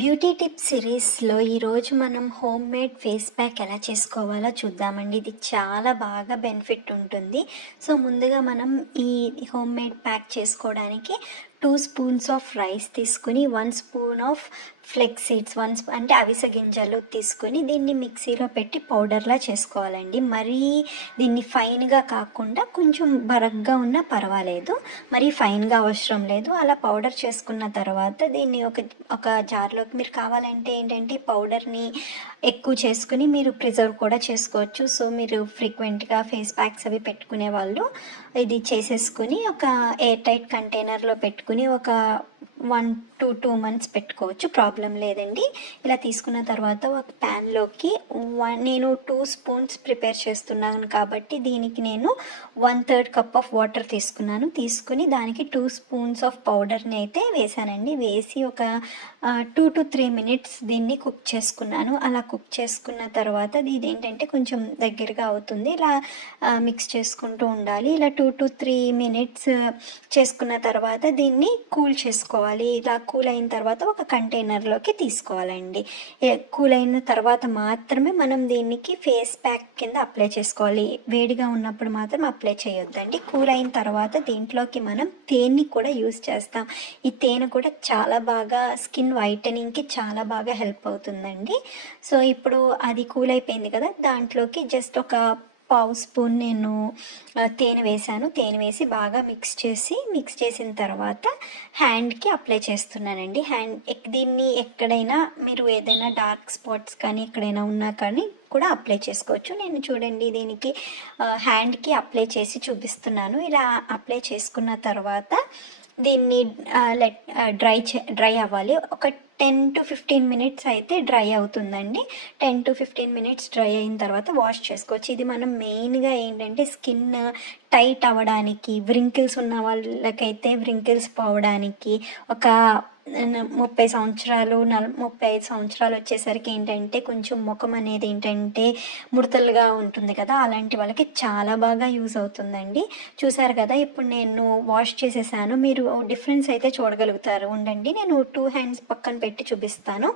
Beauty tip సిరీస్లో ఈరోజు మనం హోమ్ మేడ్ ఫేస్ ప్యాక్ ఎలా చేసుకోవాలో చూద్దామండి. ఇది చాలా బాగా బెనిఫిట్ ఉంటుంది. సో ముందుగా మనం ఈ హోమ్ మేడ్ ప్యాక్ చేసుకోవడానికి 2 స్పూన్స్ ఆఫ్ రైస్ తీసుకుని 1 స్పూన్ ఆఫ్ ఫ్లెక్స్ సీడ్స్ అంటే అవిసె గింజలు తీసుకుని దీన్ని మిక్సీలో పెట్టి పౌడర్లా చేసుకోవాలండి. మరీ దీన్ని ఫైన్గా కాకుండా కొంచెం బరగ్గా ఉన్నా పర్వాలేదు, మరీ ఫైన్గా అవసరం లేదు. అలా పౌడర్ చేసుకున్న తర్వాత దీన్ని ఒక జార్లోకి మీరు కావాలంటే ఏంటంటే పౌడర్ని ఎక్కువ చేసుకుని మీరు ప్రిజర్వ్ కూడా చేసుకోవచ్చు. సో మీరు ఫ్రీక్వెంట్గా ఫేస్ ప్యాక్స్ అవి పెట్టుకునే వాళ్ళు ఇది చేసేసుకుని ఒక ఎయిర్ టైట్ కంటైనర్లో పెట్టుకుని ఒక 1 to 2 months పెట్టుకోవచ్చు, ప్రాబ్లం లేదండి. ఇలా తీసుకున్న తర్వాత ఒక ప్యాన్లోకి నేను 2 స్పూన్స్ ప్రిపేర్ చేస్తున్నాను కాబట్టి దీనికి నేను 1/3 కప్ ఆఫ్ వాటర్ తీసుకుని దానికి 2 స్పూన్స్ ఆఫ్ పౌడర్ని అయితే వేసానండి. వేసి ఒక 2 to 3 minutes దీన్ని కుక్ చేసుకున్నాను. అలా కుక్ చేసుకున్న తర్వాత ఇది ఏంటంటే కొంచెం దగ్గరగా అవుతుంది. ఇలా మిక్స్ చేసుకుంటూ ఉండాలి. ఇలా 2 to 3 minutes చేసుకున్న తర్వాత దీన్ని కూల్ చేసుకోవాలి. ఇలా కూల్ అయిన తర్వాత ఒక కంటైనర్లోకి తీసుకోవాలండి. కూల్ అయిన తర్వాత మాత్రమే మనం దీనికి ఫేస్ ప్యాక్ కింద అప్లై చేసుకోవాలి. వేడిగా ఉన్నప్పుడు మాత్రం అప్లై చేయొద్దండి. కూల్ అయిన తర్వాత దీంట్లోకి మనం తేనెని కూడా యూస్ చేస్తాం. ఈ తేనె కూడా చాలా బాగా స్కిన్ వైటనింగ్కి చాలా బాగా హెల్ప్ అవుతుందండి. సో ఇప్పుడు అది కూల్ అయిపోయింది కదా, దాంట్లోకి జస్ట్ ఒక 1/2 స్పూన్ నేను తేనె వేసాను. తేనె వేసి బాగా మిక్స్ చేసిన తర్వాత హ్యాండ్కి అప్లై చేస్తున్నానండి. దీన్ని ఎక్కడైనా మీరు ఏదైనా డార్క్ స్పాట్స్ కానీ ఎక్కడైనా ఉన్నా కానీ కూడా అప్లై చేసుకోవచ్చు. నేను చూడండి దీనికి హ్యాండ్కి అప్లై చేసి చూపిస్తున్నాను. ఇలా అప్లై చేసుకున్న తర్వాత దీన్ని డ్రై అవ్వాలి. ఒక 10 to 15 minutes అయితే డ్రై అవుతుందండి. 10 to 15 minutes డ్రై అయిన తర్వాత వాష్ చేసుకోవచ్చు. ఇది మనం మెయిన్గా ఏంటంటే స్కిన్ టైట్ అవ్వడానికి, వ్రింకిల్స్ ఉన్న వాళ్ళకైతే వ్రింకిల్స్ పోవడానికి, ఒక 30 సంవత్సరాలు 35 సంవత్సరాలు వచ్చేసరికి ఏంటంటే కొంచెం ముఖం అనేది ఏంటంటే ముడతలుగా ఉంటుంది కదా, అలాంటి వాళ్ళకి చాలా బాగా యూజ్ అవుతుందండి. చూసారు కదా, ఇప్పుడు నేను వాష్ చేసేసాను. మీరు డిఫరెన్స్ అయితే చూడగలుగుతారు. ఉండండి, నేను 2 హ్యాండ్స్ పక్కన పెట్టి చూపిస్తాను.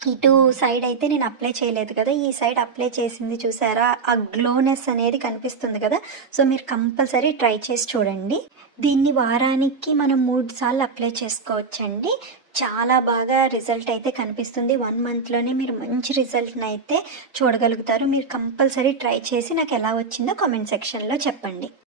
ఇటు సైడ్ అయితే నేను అప్లై చేయలేదు కదా, ఈ సైడ్ అప్లై చేసింది చూసారా, ఆ గ్లోనెస్ అనేది కనిపిస్తుంది కదా. సో మీరు కంపల్సరీ ట్రై చేసి చూడండి. దీన్ని వారానికి మనం 3 సార్లు అప్లై చేసుకోవచ్చండి. చాలా బాగా రిజల్ట్ అయితే కనిపిస్తుంది. 1 monthలోనే మీరు మంచి రిజల్ట్ని అయితే చూడగలుగుతారు. మీరు కంపల్సరీ ట్రై చేసి నాకు ఎలా వచ్చిందో కామెంట్ సెక్షన్లో చెప్పండి.